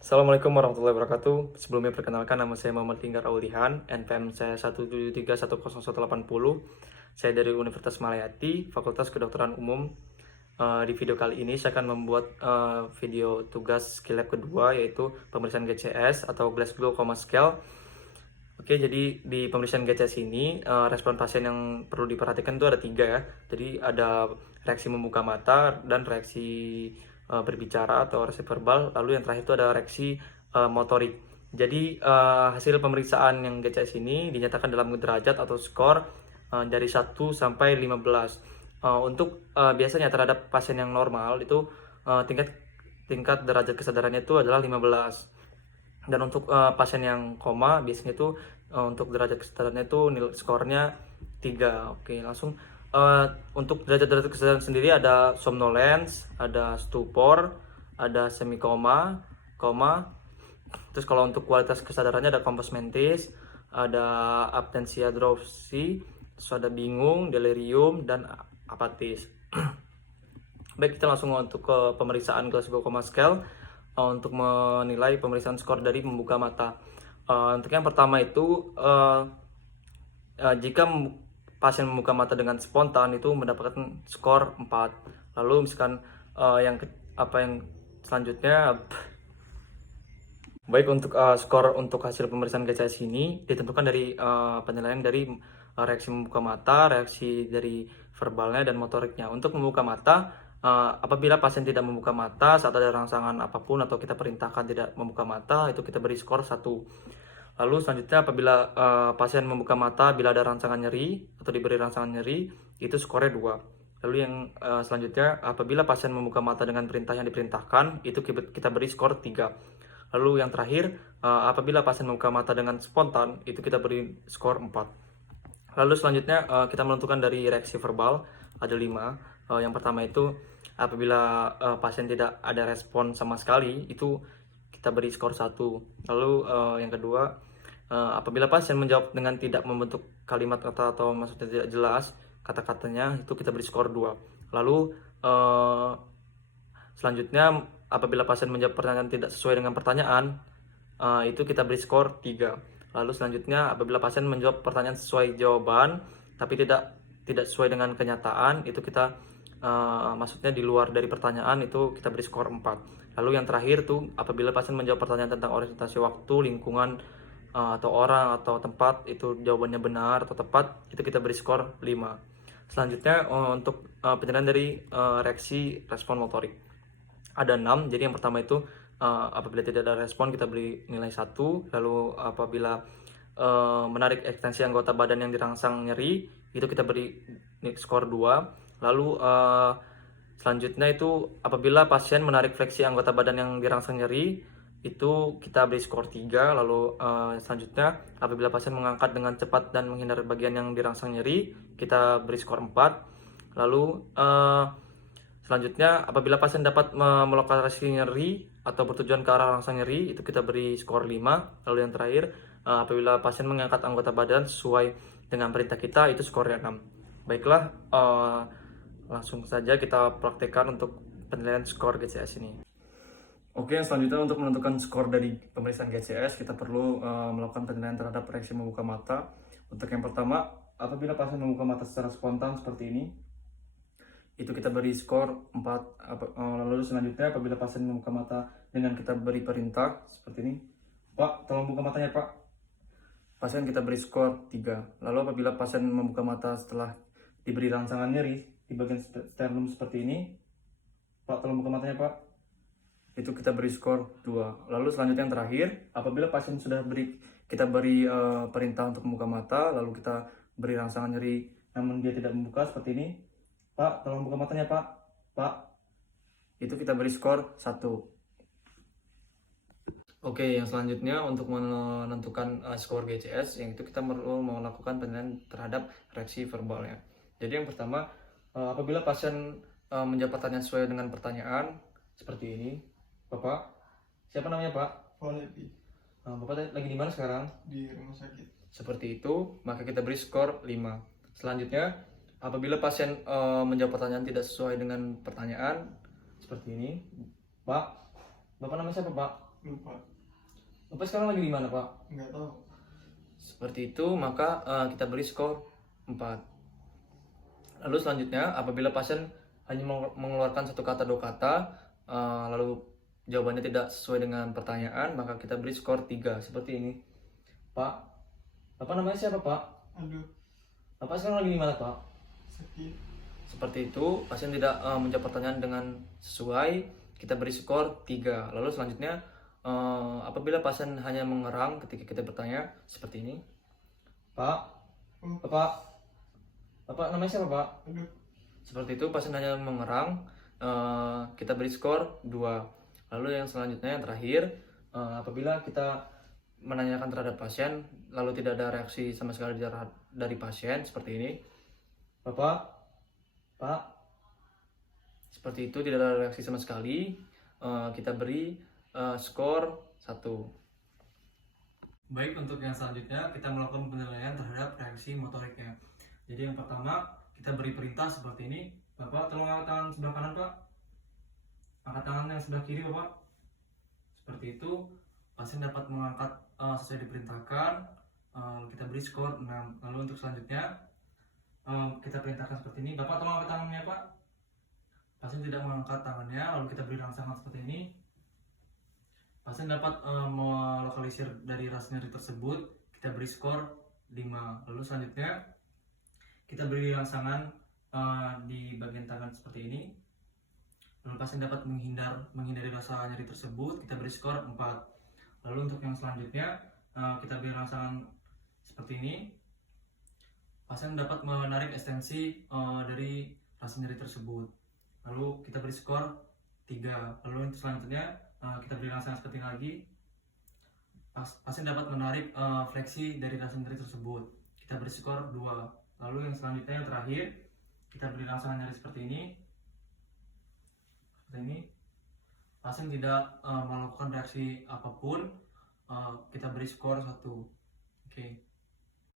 Assalamualaikum warahmatullahi wabarakatuh. Sebelumnya perkenalkan, nama saya Muhammad Linggar Aulihan, NPM saya 1731080. Saya dari Universitas Malayati, Fakultas Kedokteran Umum. Di video kali ini saya akan membuat video tugas skill lab kedua, yaitu pemeriksaan GCS atau Glasgow Coma Scale. Oke, jadi di pemeriksaan GCS ini respon pasien yang perlu diperhatikan itu ada tiga ya. Jadi ada reaksi membuka mata dan reaksi berbicara atau reaksi verbal. Lalu yang terakhir itu ada reaksi motorik. Jadi hasil pemeriksaan yang GCS ini dinyatakan dalam derajat atau skor dari 1 sampai 15. Untuk biasanya terhadap pasien yang normal itu tingkat derajat kesadarannya itu adalah 15. Dan untuk pasien yang koma biasanya itu untuk derajat kesadarannya itu nilai skornya 3. Oke, langsung untuk derajat-derajat kesadaran sendiri ada somnolence, ada stupor, ada semi koma, koma. Terus kalau untuk kualitas kesadarannya ada compos mentis, ada aptensia drowsy, terus ada bingung, delirium, dan apatis. Baik, kita langsung untuk ke pemeriksaan Glasgow Coma Scale untuk menilai pemeriksaan skor dari membuka mata. Untuk yang pertama itu jika pasien membuka mata dengan spontan itu mendapatkan skor 4. Lalu misalkan yang selanjutnya. Baik, untuk skor untuk hasil pemeriksaan GCS ini ditentukan dari penilaian dari reaksi membuka mata, reaksi dari verbalnya, dan motoriknya. Untuk membuka mata, apabila pasien tidak membuka mata saat ada rangsangan apapun atau kita perintahkan tidak membuka mata, itu kita beri skor 1. Lalu selanjutnya apabila pasien membuka mata bila ada rangsangan nyeri atau diberi rangsangan nyeri, itu skornya 2. Lalu yang selanjutnya apabila pasien membuka mata dengan perintah yang diperintahkan, itu kita beri skor 3. Lalu yang terakhir, apabila pasien membuka mata dengan spontan, itu kita beri skor 4. Lalu selanjutnya kita menentukan dari reaksi verbal, ada 5. Yang pertama itu apabila pasien tidak ada respon sama sekali, itu kita beri skor 1. Lalu yang kedua, apabila pasien menjawab dengan tidak membentuk kalimat kata atau maksudnya tidak jelas kata-katanya, itu kita beri skor 2. Lalu selanjutnya, apabila pasien menjawab pertanyaan tidak sesuai dengan pertanyaan, itu kita beri skor 3. Lalu selanjutnya, apabila pasien menjawab pertanyaan sesuai jawaban, tapi tidak sesuai dengan kenyataan, itu kita maksudnya di luar dari pertanyaan, itu kita beri skor 4. Lalu yang terakhir tuh, apabila pasien menjawab pertanyaan tentang orientasi waktu, lingkungan, atau orang atau tempat, itu jawabannya benar atau tepat, itu kita beri skor 5. Selanjutnya untuk penilaian dari reaksi respon motorik ada 6. Jadi yang pertama itu apabila tidak ada respon kita beri nilai 1. Lalu apabila menarik ekstensi anggota badan yang dirangsang nyeri, itu kita beri skor 2. Lalu selanjutnya itu apabila pasien menarik fleksi anggota badan yang dirangsang nyeri, itu kita beri skor 3. Lalu selanjutnya apabila pasien mengangkat dengan cepat dan menghindari bagian yang dirangsang nyeri, kita beri skor 4. Lalu selanjutnya, apabila pasien dapat melokalisasi nyeri atau bertujuan ke arah rangsang nyeri, itu kita beri skor 5. Lalu yang terakhir, apabila pasien mengangkat anggota badan sesuai dengan perintah kita, itu skornya 6. Baiklah, langsung saja kita praktekkan untuk penilaian skor GCS ini. Oke, selanjutnya untuk menentukan skor dari pemeriksaan GCS, kita perlu melakukan penilaian terhadap reaksi membuka mata. Untuk yang pertama, apabila pasien membuka mata secara spontan seperti ini, itu kita beri skor 4. Lalu selanjutnya apabila pasien membuka mata dengan kita beri perintah seperti ini, Pak, tolong buka matanya Pak, pasien kita beri skor 3. Lalu apabila pasien membuka mata setelah diberi rangsangan nyeri di bagian sternum seperti ini, Pak, tolong buka matanya Pak, itu kita beri skor 2. Lalu selanjutnya yang terakhir, apabila pasien sudah kita beri perintah untuk membuka mata, lalu kita beri rangsangan nyeri namun dia tidak membuka seperti ini, Pak, tolong buka matanya Pak, Pak, itu kita beri skor 1. Oke, yang selanjutnya untuk menentukan skor GCS, yang itu kita perlu melakukan penilaian terhadap reaksi verbalnya. Jadi yang pertama, apabila pasien menjawab pertanyaan sesuai dengan pertanyaan seperti ini, Bapak, siapa namanya Pak? Valepi. Bapak lagi di mana sekarang? Di rumah sakit. Seperti itu, maka kita beri skor 5. Selanjutnya, apabila pasien menjawab pertanyaan tidak sesuai dengan pertanyaan seperti ini, Pak, Bapak namanya siapa Pak? Lupa. Bapak sekarang lagi di mana, Pak? Nggak tahu. Seperti itu, maka kita beri skor 4. Lalu selanjutnya, apabila pasien hanya mengeluarkan satu kata dua kata, lalu jawabannya tidak sesuai dengan pertanyaan, maka kita beri skor 3. Seperti ini. Pak, Bapak namanya siapa, Pak? Aduh, Bapak sekarang lagi di mana, Pak? sakit. Seperti itu, pasien tidak menjawab pertanyaan dengan sesuai, kita beri skor 3. Lalu selanjutnya, apabila pasien hanya mengerang ketika kita bertanya, seperti ini. Pak, Bapak namanya siapa, Pak? Aduh, Seperti itu, pasien hanya mengerang, kita beri skor 2. Lalu yang selanjutnya, yang terakhir, apabila kita menanyakan terhadap pasien, lalu tidak ada reaksi sama sekali dari pasien, seperti ini. Pak, seperti itu, tidak ada reaksi sama sekali, kita beri skor 1. Baik, untuk yang selanjutnya kita melakukan penilaian terhadap reaksi motoriknya. Jadi yang pertama, kita beri perintah seperti ini. Bapak tolong angkat tangan sebelah kanan, Pak. Angkat tangan yang sebelah kiri, Bapak. Seperti itu, pasien dapat mengangkat sesuai diperintahkan. Kita beri skor 6. Lalu untuk selanjutnya, kita perintahkan seperti ini. Bapak tolong angkat tangannya, Pak. Pasien tidak mengangkat tangannya, lalu kita beri rangsangan seperti ini. Pasien dapat melokalisir dari rasa nyeri tersebut, kita beri skor 5. Lalu selanjutnya, kita beri rangsangan di bagian tangan seperti ini. Lalu pasien dapat menghindari rasa nyeri tersebut, kita beri skor 4. Lalu untuk yang selanjutnya, kita beri rangsangan seperti ini. Pasien dapat menarik ekstensi dari rasa nyeri tersebut. Lalu kita beri skor 3. Lalu untuk selanjutnya, kita beri rangsangan seperti ini lagi. Pasien dapat menarik fleksi dari rasa nyeri tersebut, kita beri skor 2. Lalu yang selanjutnya, yang terakhir, kita beri rangsangan nyeri seperti ini. Pasien tidak melakukan reaksi apapun, kita beri skor 1. Oke.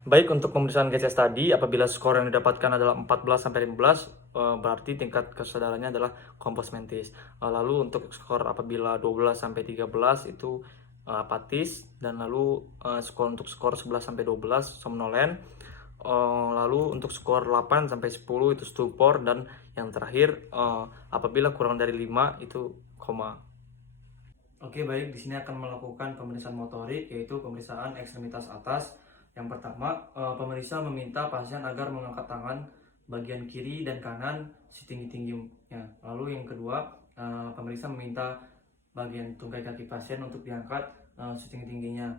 Baik, untuk pemeriksaan GCS tadi, apabila skor yang didapatkan adalah 14-15, berarti tingkat kesadarannya adalah kompos mentis. Lalu untuk skor apabila 12-13 itu apatis, dan lalu untuk skor 11-12 somnolen. Lalu untuk skor 8-10 itu stupor, dan yang terakhir apabila kurang dari 5 itu koma. Oke, baik, di sini akan melakukan pemeriksaan motorik, yaitu pemeriksaan ekstremitas atas. Yang pertama, pemeriksa meminta pasien agar mengangkat tangan bagian kiri dan kanan setinggi-tingginya. Lalu yang kedua, pemeriksa meminta bagian tungkai kaki pasien untuk diangkat setinggi-tingginya.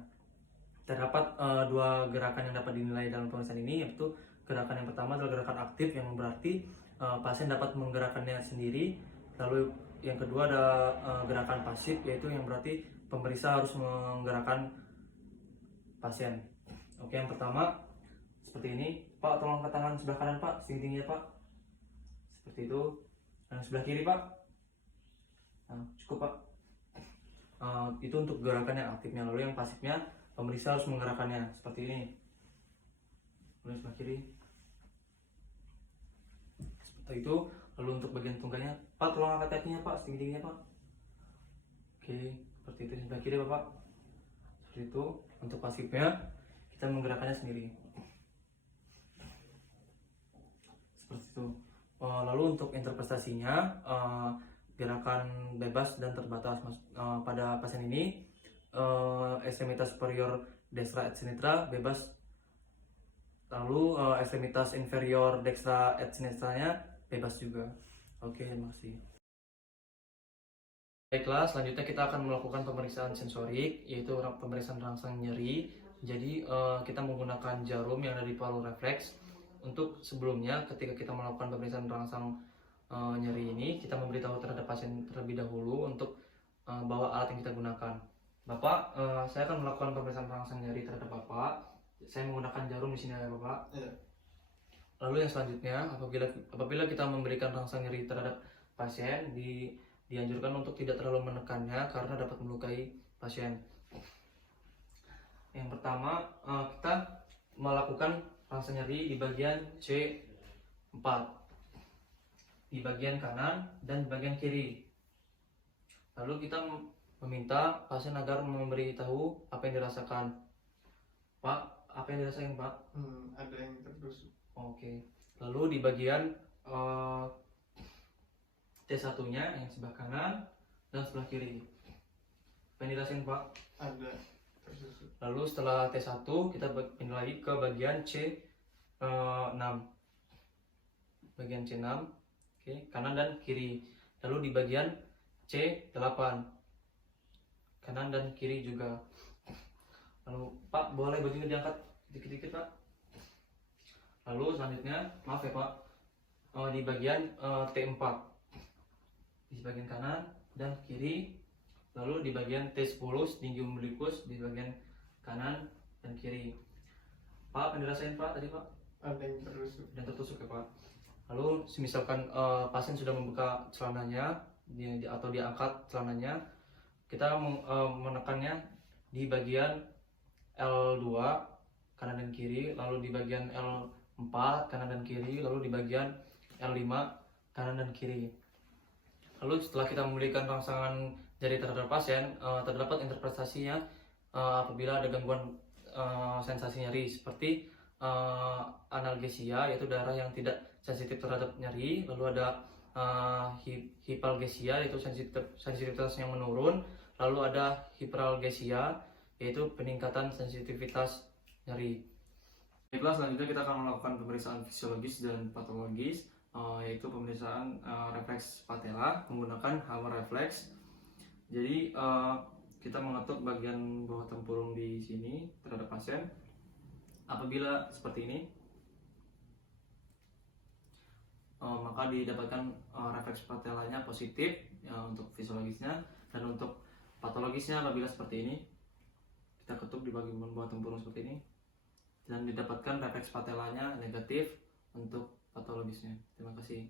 Terdapat dua gerakan yang dapat dinilai dalam pemeriksaan ini, yaitu gerakan yang pertama adalah gerakan aktif, yang berarti pasien dapat menggerakkannya sendiri. Lalu yang kedua ada gerakan pasif, yaitu yang berarti pemeriksa harus menggerakkan pasien. Oke, yang pertama seperti ini. Pak, tolong angkat tangan sebelah kanan, Pak, setinggi-tingginya, Pak. Seperti itu. Dan sebelah kiri, Pak. Nah, cukup, Pak. Itu untuk gerakan yang aktifnya. Lalu yang pasifnya, pemeriksa harus menggerakkannya seperti ini. Lalu sebelah kiri. Seperti itu. Lalu untuk bagian tungkainya, Pak, tolong angkat kakinya, Pak, setinggi-tingginya, Pak. Oke, seperti itu. Sebelah kiri, Bapak. Seperti itu. Untuk pasifnya, kita menggerakkannya sendiri seperti itu. Lalu untuk interpretasinya, gerakan bebas dan terbatas pada pasien ini, ekstremitas superior dextra et sinistra bebas, lalu ekstremitas inferior dextra et sinistranya bebas juga. Oke, terima kasih. Baiklah, selanjutnya kita akan melakukan pemeriksaan sensorik, yaitu pemeriksaan rangsang nyeri. Jadi kita menggunakan jarum yang ada di palu refleks. Untuk sebelumnya, ketika kita melakukan pemeriksaan rangsang nyeri ini, kita memberitahu terhadap pasien terlebih dahulu untuk bawa alat yang kita gunakan. Bapak, saya akan melakukan pemeriksaan rangsang nyeri terhadap Bapak. Saya menggunakan jarum di sini ya, Bapak. Ya. Lalu yang selanjutnya, apabila kita memberikan rangsang nyeri terhadap pasien, dianjurkan untuk tidak terlalu menekannya karena dapat melukai pasien. Yang pertama, kita melakukan rangsang nyeri di bagian C4, di bagian kanan dan di bagian kiri. Lalu kita meminta pasien agar memberitahu apa yang dirasakan. Pak, apa yang dirasakan Pak? Ada yang tertusuk. Oke. Lalu di bagian T1-nya yang sebelah kanan dan sebelah kiri. Apa yang dirasakan Pak? Ada tertusuk. Lalu setelah T1 kita pindah lagi ke bagian C6. Bagian C6. Oke, kanan dan kiri. Lalu di bagian C8. Kanan dan kiri juga. Lalu Pak, boleh bajunya diangkat dikit-dikit Pak. Lalu selanjutnya, maaf ya Pak, di bagian T4. Di bagian kanan dan kiri. Lalu di bagian T10 tinggi umbilikus di bagian kanan dan kiri. Pak, apa yang dirasain Pak tadi Pak? Ada yang tertusuk. Dan tertusuk ya Pak. Lalu misalkan pasien sudah membuka celananya atau diangkat celananya, kita menekannya di bagian L2 kanan dan kiri, lalu di bagian L4 kanan dan kiri, lalu di bagian L5 kanan dan kiri. Lalu setelah kita memberikan rangsangan jari terhadap pasien, terdapat interpretasinya apabila ada gangguan sensasi nyeri seperti analgesia, yaitu daerah yang tidak sensitif terhadap nyeri, lalu ada hiperalgesia, yaitu sensitivitas yang menurun, lalu ada hiperalgesia, yaitu peningkatan sensitivitas nyeri. Baiklah, selanjutnya kita akan melakukan pemeriksaan fisiologis dan patologis, yaitu pemeriksaan refleks patella menggunakan hammer reflex. Jadi kita mengetuk bagian bawah tempurung di sini terhadap pasien. Apabila seperti ini, maka didapatkan refleks patellanya positif untuk fisiologisnya, dan untuk patologisnya apabila seperti ini, kita ketuk di bagian bawah tempurung seperti ini, dan didapatkan refleks patellanya negatif untuk patologisnya. Terima kasih.